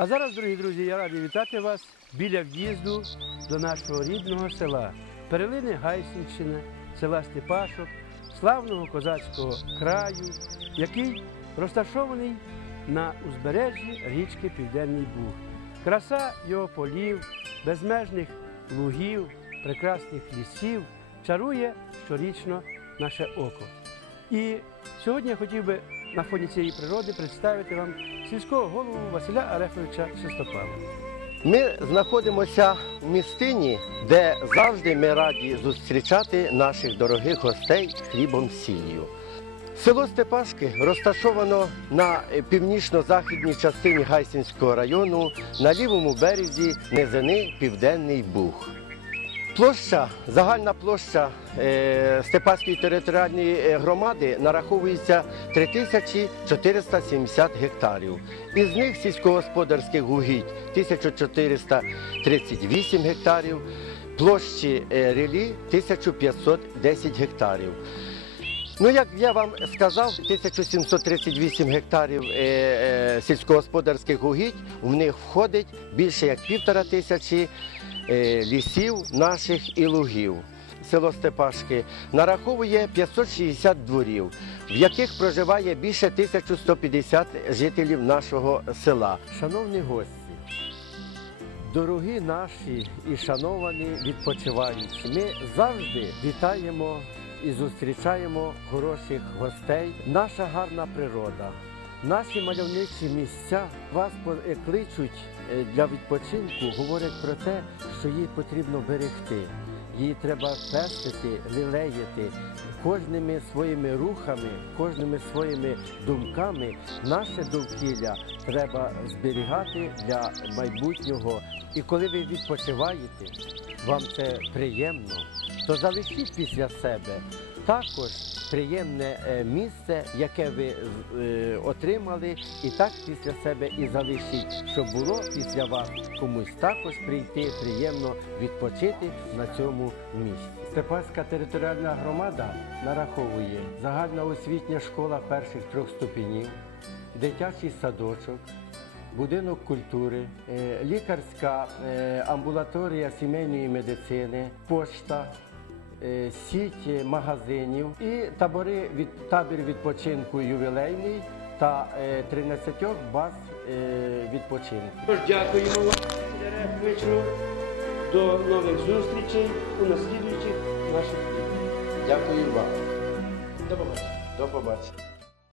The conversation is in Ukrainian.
А зараз, дорогі друзі, я радий вітати вас біля в'їзду до нашого рідного села Перелини Гайсінщини, села Степашок, славного козацького краю, який розташований на узбережжі річки Південний Буг. Краса його полів, безмежних лугів, прекрасних лісів чарує щорічно наше око. І сьогодні я хотів би на фоні цієї природи представити вам сільського голову Василя Арефовича Шестопала. Ми знаходимося в містині, де завжди ми раді зустрічати наших дорогих гостей хлібом сіллю. Село Степашки розташовано на північно-західній частині Гайсінського району на лівому березі низини Південний Буг. Площа, загальна площа е, Степаської територіальної е, громади нараховується 3470 гектарів. Із них сільськогосподарських угідь 1438 гектарів, площі е, релі 1510 гектарів. Ну, як я вам сказав, 1738 гектарів сільськогосподарських угідь, в них входить більше як півтора тисячі лісів наших і лугів. Село Степашки нараховує 560 дворів, в яких проживає більше 1150 жителів нашого села. Шановні гості, дорогі наші і шановані відпочиваючі, ми завжди вітаємо і зустрічаємо хороших гостей. Наша гарна природа, наші мальовничі місця вас кличуть е, для відпочинку, говорять про те, що її потрібно берегти. Її треба пестити, лілеяти кожними своїми рухами, кожними своїми думками. Наше довкілля треба зберігати для майбутнього. І коли ви відпочиваєте, вам це приємно, то залишіть після себе також приємне е, місце, яке ви е, отримали, і так після себе і залишіть, щоб було після вас комусь також прийти приємно відпочити на цьому місці. Степанська територіальна громада нараховує загальна освітня школа перших трьох ступенів, дитячий садочок. Будинок культури, е, лікарська амбулаторія сімейної медицини, пошта, сіть магазинів і табори від табір відпочинку ювілейний та е, 13 баз е, відпочинку. Тож дякуємо вам, Василю До нових зустрічей у наслідуючих ваших. Дякую вам. До побачення. До побачення.